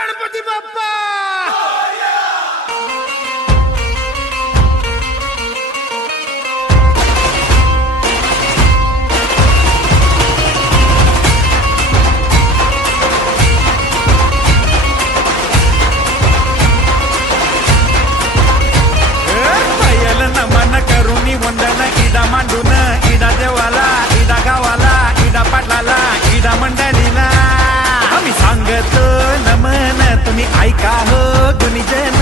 गणपती बाप्पा नमन करुणी वंदन इडा मांडून इडा देवाला इडा गावाला इडा पाटलाला इडा मंडळीला आम्ही सांगतो नमन तुम्ही ऐका हो गुणीजन